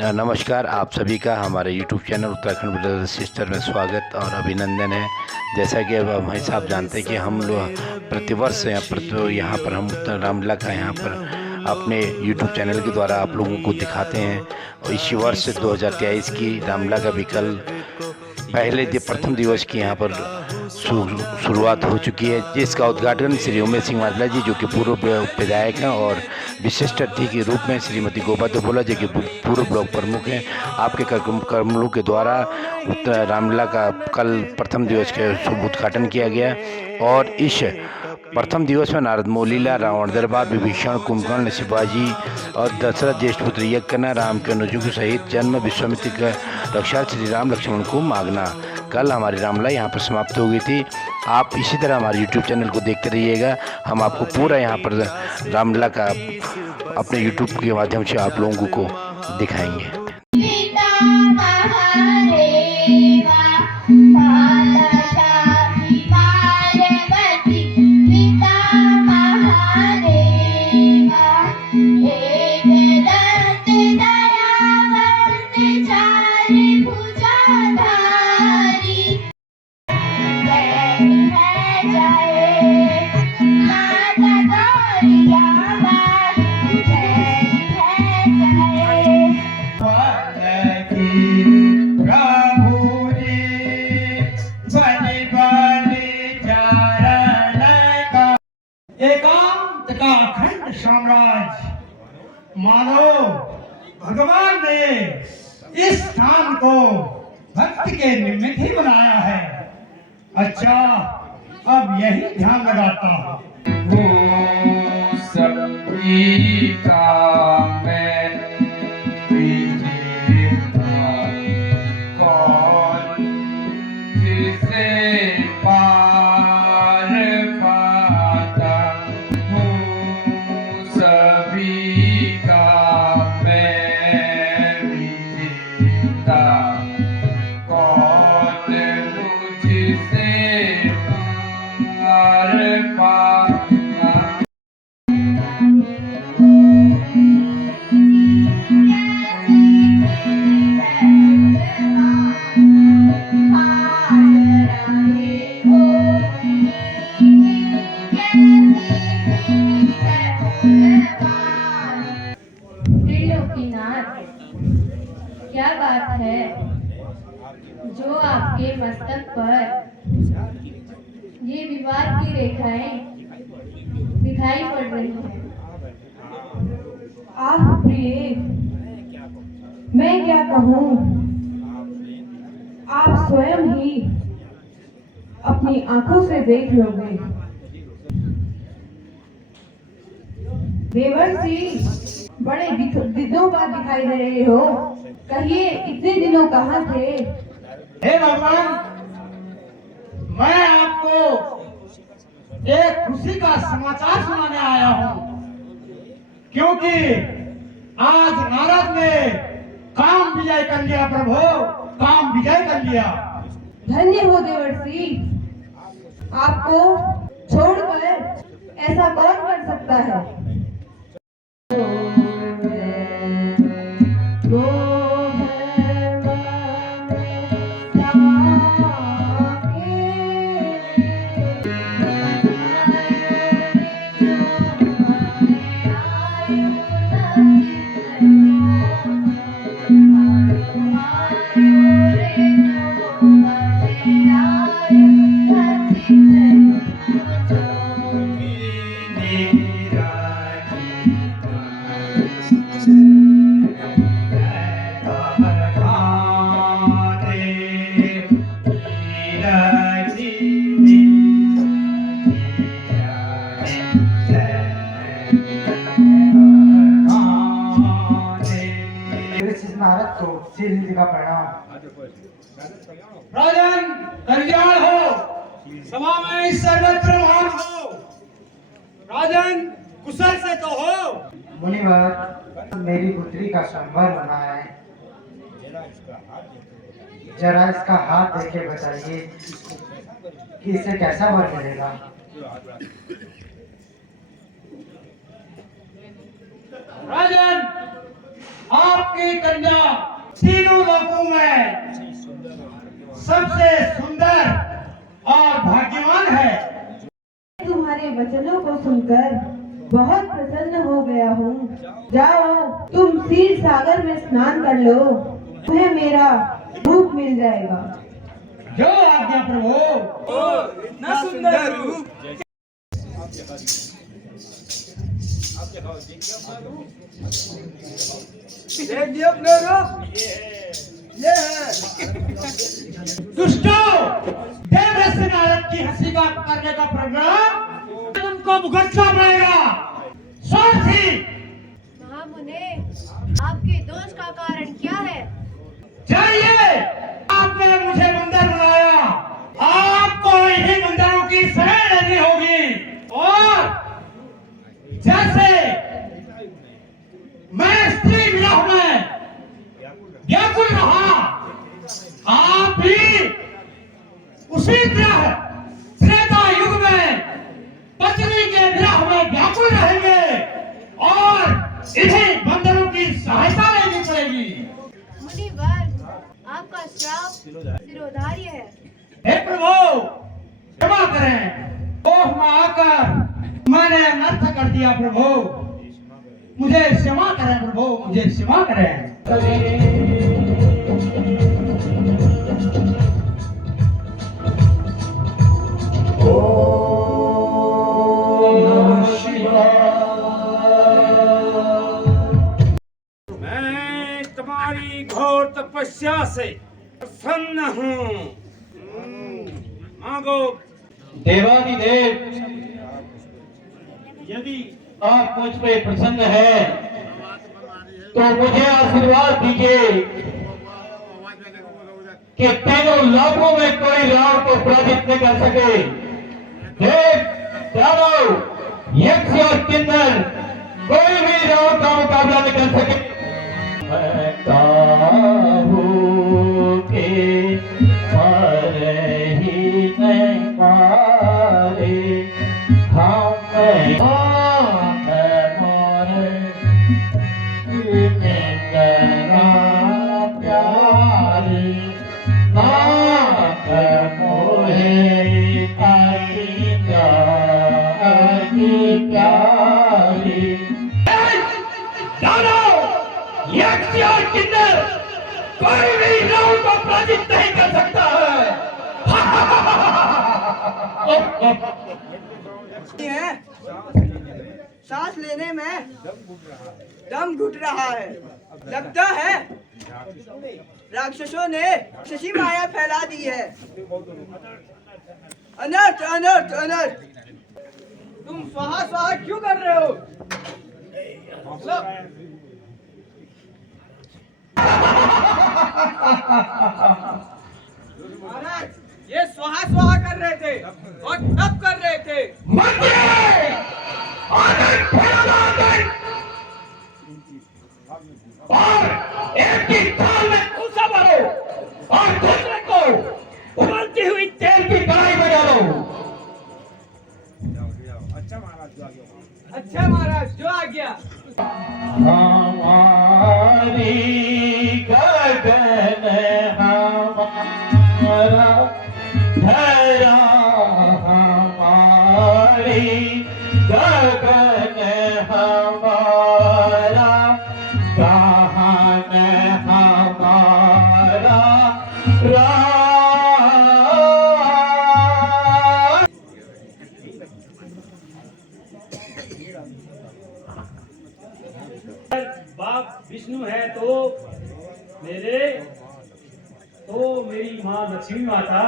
नमस्कार, आप सभी का हमारे YouTube channel Uttarakhand brother sister में स्वागत और अभिनंदन है। जैसा कि अब भाई साहब जानते हैं कि हम लोग प्रतिवर्ष यहाँ पर हम उत्तर रामलीला का यहाँ पर अपने YouTube चैनल के द्वारा आप लोगों को दिखाते हैं। और इसी वर्ष 2023 की रामलीला का विकल्प प्रथम दिवस की यहाँ पर शुरुआत हो चुकी है, जिसका उद्घाटन श्री उमेश सिंह माजला जी, जो कि पूर्व विधायक हैं, और विशिष्ट अतिथि के रूप में श्रीमती गोपा दुबोला जी, के पूर्व ब्लॉक प्रमुख हैं, आपके कर्मलों के द्वारा उत्तर रामलीला का कल प्रथम दिवस का शुभ उद्घाटन किया गया। और इस प्रथम दिवस में नारद मोलीला, रावण दरबार, विभीषण, कुंभकर्ण, शिवाजी और दशरथ ज्येष्ठ पुत्र यज्ञ, राम के अनुजों सहित जन्म, विश्वामित्र का रक्षा, श्री राम लक्ष्मण को मांगना, कल हमारी रामलीला यहाँ पर समाप्त हो गई थी। आप इसी तरह हमारे YouTube चैनल को देखते रहिएगा। हम आपको पूरा यहाँ पर रामलीला का अपने YouTube के माध्यम से आप लोगों को दिखाएंगे। एकांत का अखंड साम्राज्य मानो भगवान ने इस स्थान को भक्ति के निमित्त ही बनाया है। अच्छा, अब यही ध्यान लगाता हूँ। सभी का मैं कौन जिसे पार पाता हूँ, सभी का मैं विजेता, कौन मुझसे पार पाता। क्या बात है जो आपके मस्तक पर ये विवाद की रेखाएं दिखाई पड़ रही हैं? आप प्रिय, मैं क्या कहूँ, आप स्वयं ही अपनी आंखों से देख लोगे। देवर्षि, बड़े दिनों बाद दिखाई दे रहे हो, कहिए इतने दिनों कहाँ थे? हे भगवान, मैं आपको एक खुशी का समाचार सुनाने आया हूँ, क्योंकि आज नारद ने काम विजय कर लिया। प्रभु, काम विजय कर लिया। धन्य हो देवर्षि, आपको छोड़कर ऐसा कौन कर सकता है? नारद को सीधी का प्रणाम। राजन, कल्याण हो, सभा में सर्वत्र महान हो। राजन, कुशल से तो हो। मुनिवर, मेरी पुत्री का संवर होना है, जरा इसका हाथ देके बताइए कि इसे कैसा वर मिलेगा। राजन, आपकी कन्या तीनों लोकों में सबसे सुंदर और भाग्यवान है। तुम्हारे वचनों को सुनकर बहुत प्रसन्न हो गया हूँ। जाओ तुम क्षीर सागर में स्नान कर लो, तुम्हें मेरा रूप मिल जाएगा। जो आज्ञा प्रभु। इतना सुंदर रूप। देखिए अपना रूप, ये है। दुष्टों, देवरस नारद की हंसी का करने का प्रोग्राम तुमको भुगतना पड़ेगा। स्वार्थी, महामुने, आपके दोष का कारण क्या है? जाइए, आपने मुझे बंदर बनाया, आपको इन्हीं बंदरों की शरण लेनी होगी। और जैसे मैं स्त्री विरह में व्याकुल रहा, आप भी उसी तरह त्रेता युग में पत्नी के विरह में व्याकुल रहेंगे और इन्हीं बंदरों की सहायता लेनी पड़ेगी। मुनिवर, आपका श्राप सिरोधार्य है। हे प्रभु, क्षमा करें। ओह में आकर मैंने अनर्थ कर दिया प्रभु, मुझे क्षमा करें प्रभु, मुझे क्षमा करें। मैं तुम्हारी घोर तपस्या से प्रसन्न हूँ। मांगो। देवादिदेव, यदि आप मुझ पे प्रसन्न है तो मुझे आशीर्वाद दीजिए कि तीनों लोकों में कोई रावण को पराजित नहीं कर सके। देव, दानव, यक्ष और किन्नर कोई भी रावण का मुकाबला नहीं कर सके। मैं काहू के मारे ही नहीं मारे, हम कोई भी रावण को पराजित नहीं कर सकता है। सांस लेने में दम घुट रहा है। लगता है राक्षसों ने शशि माया फैला दी है। अनर्थ अनर्थ अनर्थ। तुम स्वाहा स्वाहा क्यों कर रहे हो? महाराज, ये स्वाहा स्वाहा कर रहे थे और तब कर रहे थे। और एक ही थाल में भूसा भरो और दूसरे को उबलती हुई तेल की कढ़ाई में डालो। अच्छा महाराज, जो आ गया। हमारी गगन हमारा धरा, हमारी गगन हमारा गहन हमारा बाप विष्णु है तो मेरी माँ लक्ष्मी माता,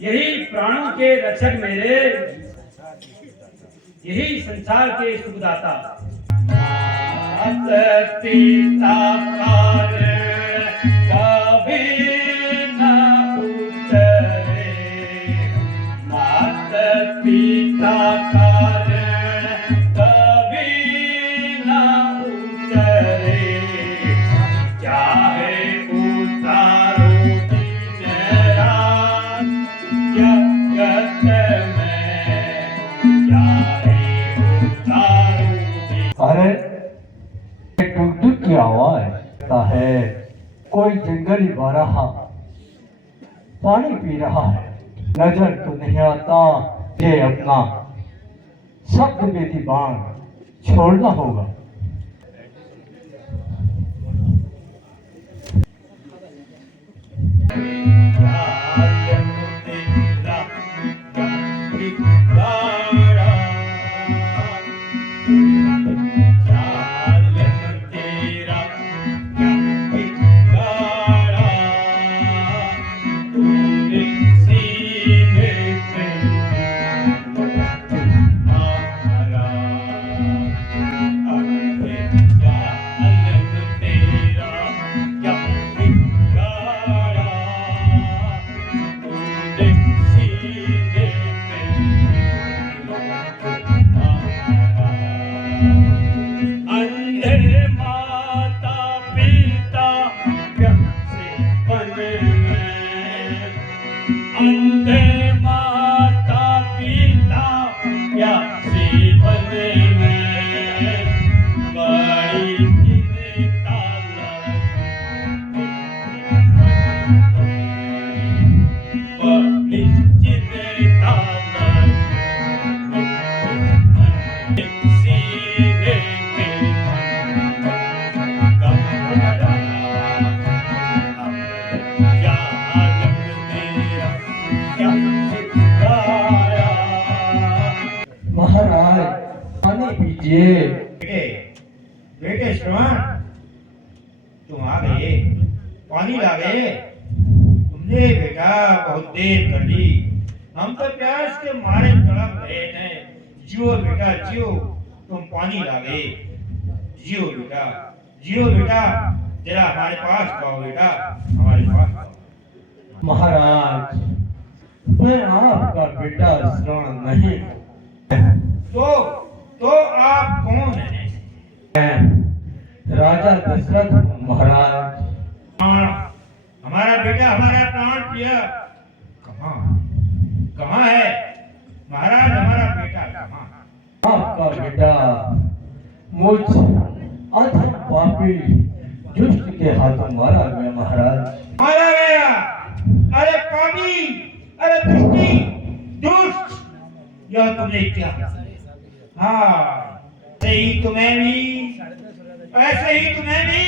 यही प्राणों के रक्षक मेरे, यही संसार के सुखदाता। माता पिता कारण कभी न उतरे, माता पिता कारण कभी न उतरे, चाहे उतारो दिन रात जगत में, चाहे उतारो। अरे टुक टुक क्या हुआ है? कोई जंगली बारहा पानी पी रहा है। नजर तो नहीं आता ये अपना शब्द बेटी बाण छोड़ना होगा। महाराज पानी पीजिए। बेटे श्रवण, तुम आ गए, पानी ला गए। तुमने बेटा बहुत देर कर ली, हम तो प्यास के मारे तड़प रहे थे। जियो बेटा जियो, तुम पानी ला गए। जियो बेटा, जियो बेटा, जरा हमारे पास आओ बेटा, हमारे पास आओ। महाराज मैं आपका बेटा श्रवण नहीं। तो आप कौन हैं? मैं राजा दशरथ हूँ महाराज। हमारा बेटा हमारा प्राण प्रिय कहाँ है महाराज? हमारा बेटा कहाँ? आपका बेटा मुझ अधम पापी दुष्ट के हाथों मारा गया महाराज। मारा गया? अरे पापी, अरे दुष्टी, दुष्ट, यह तुमने क्या? हाँ, ऐसे ही तुम्हें भी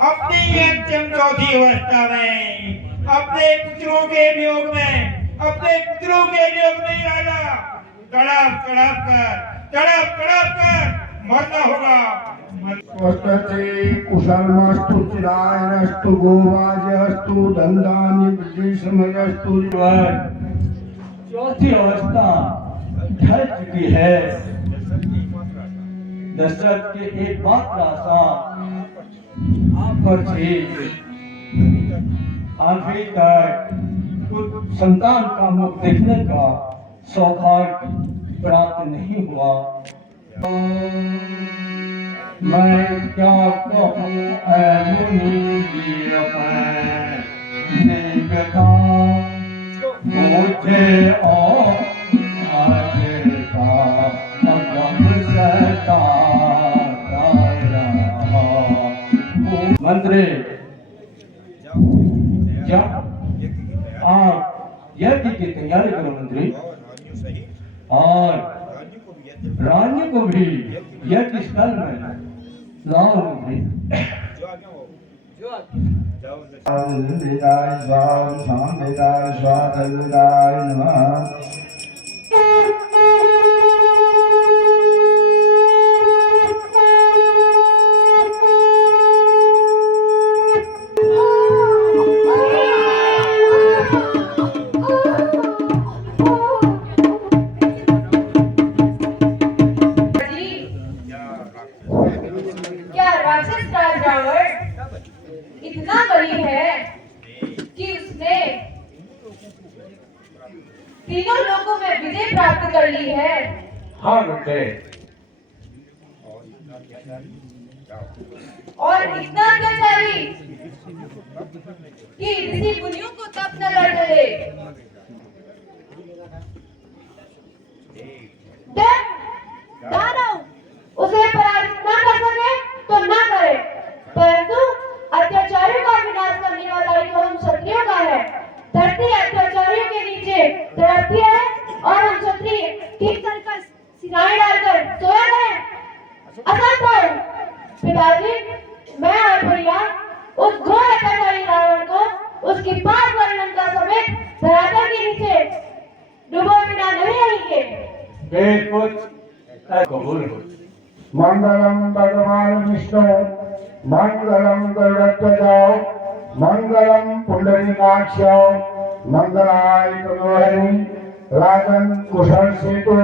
अपनी अंतिम चौथी अवस्था में, अपने पुत्रों के वियोग में, राजा तड़प कर मरना होगा। कुशलमस्तु चिरायनस्तु गोवाजस्तु दंडानिवृद्धिसमयस्तु। चौथी अवस्था ढल चुकी है। दशरथ के एक मात्र आशा आप पर थी। अभी तक कुछ संतान का मुख देखने का सौभाग्य प्राप्त नहीं हुआ। मैं क्या कहूँ ऐ मुनि मैंने कहा मुझे और मंत्री क्या आप यज्ञ की तैयारी करो मंत्री, और रानी को भी यज्ञ स्थल में लाओ मंत्री। विदाय स्वाम शाम विदाय स्वाद विदाय नमः। क्या राक्षस राज रावण इतना बड़ी है कि उसने तीनों लोगों में विजय प्राप्त कर ली है। हाँ बेटे। और इतना अत्याचारी कि ऋषि मुनियों को तप न लड़ने दे। दानव उसे पराजित न कर सके तो न करे, परंतु अत्याचार पिताजी, मैं और भैया उस घोर अत्याचारी रावण को उसकी 5 वर्णन समेत धरातल के नीचे डूबो बिना नहीं रहेंगे। कबूल हो। मंगलम भगवान विष्णु मंगलम गरुड़ध्वज मंगलम पुंडरीकाक्ष मंगलाय तनोहरि राजन कुशल सेतु